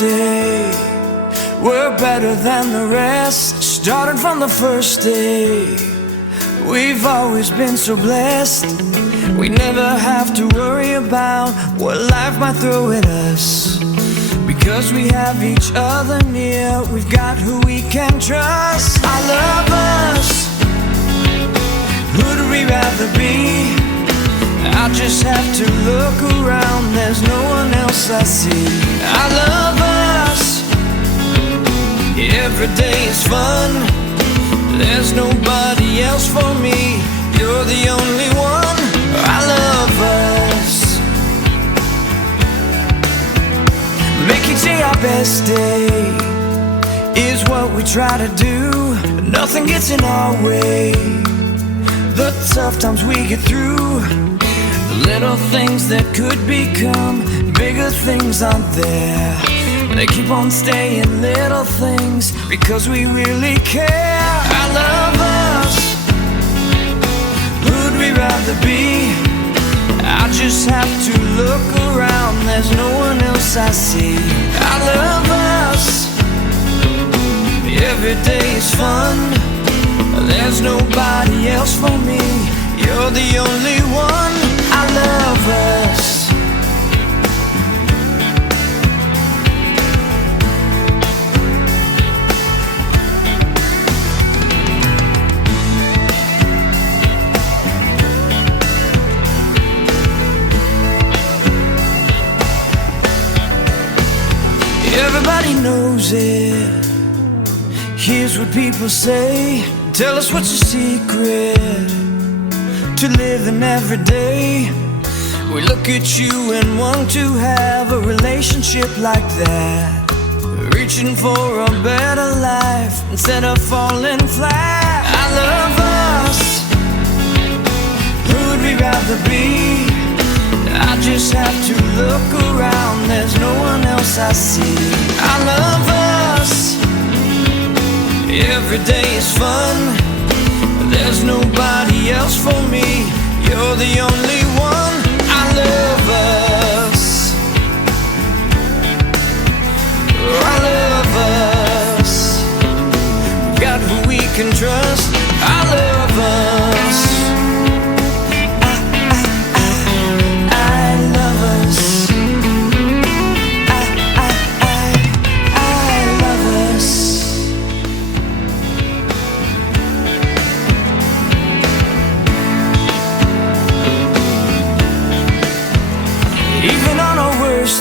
day. We're better than the rest, starting from the first day. We've always been so blessed. We never have to worry about what life might throw at us, because we have each other near. We've got who we can trust. I love us. Who'd we rather be? I just have to look around. There's no one else I see. I love us. Every day is fun. There's nobody else for me. You're the only one. I love us. Make each day our best day is what we try to do. Nothing gets in our way. The tough times we get through, the little things that could become bigger things aren't there. They keep on staying little things because we really care. I love us. Who'd we rather be? I just have to look around. There's no one else I see. I love us. Every day is fun. There's nobody else for me. You're the only one. I love us. Everybody knows it. Here's what people say. Tell us what's your secret to living every day. We look at you and want to have a relationship like that, reaching for a better life instead of falling flat. I love us. Who'd we rather be? I just have to look around. There's no one else I see. I love us. Every day is fun. There's nobody else for me. You're the only one. I love us. I love us. We've got who we can trust. I love us.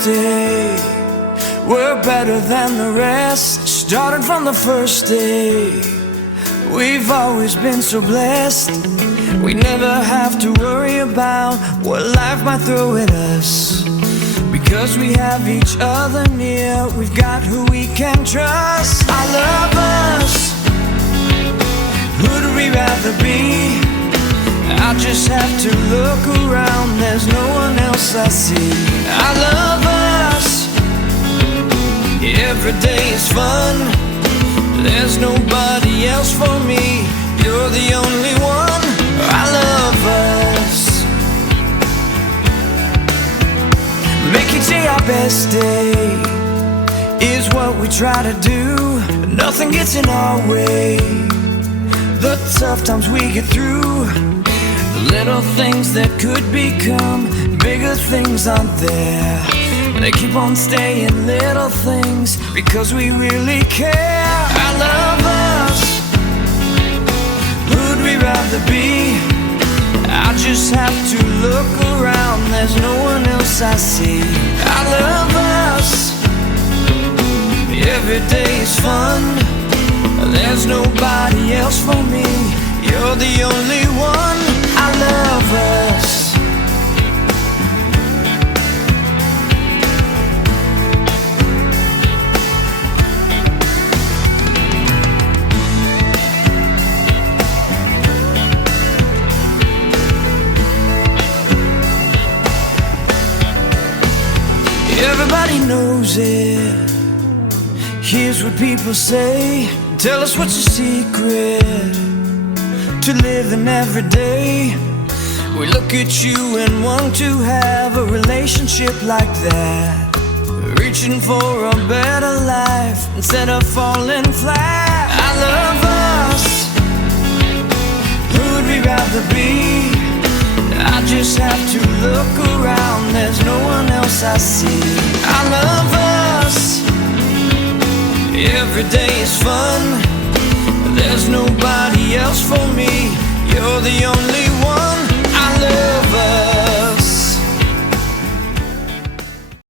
Day, we're better than the rest, starting from the first day. We've always been so blessed. We never have to worry about what life might throw at us, because we have each other near. We've got who we can trust. I love us. Who'd we rather be? I just have to look around. There's no one else I see. I love us. Every day is fun. There's nobody else for me. You're the only one. I love us. Make each day our best day is what we try to do. Nothing gets in our way. The tough times we get through, little things that could become bigger things aren't there. They keep on staying little things because we really care. I love us. Who'd we rather be? I just have to look around. There's no one else I see. I love us. Every day is fun. There's nobody else for me. You're the only one. I love us. Everybody knows it. Here's what people say. Tell us what's your secret to living every day. We look at you and want to have a relationship like that, reaching for a better life instead of falling flat. I love us, who would we rather be? I just have to look around, there's no one else I see. I love us, every day is fun, there's nobody else for me. You're the only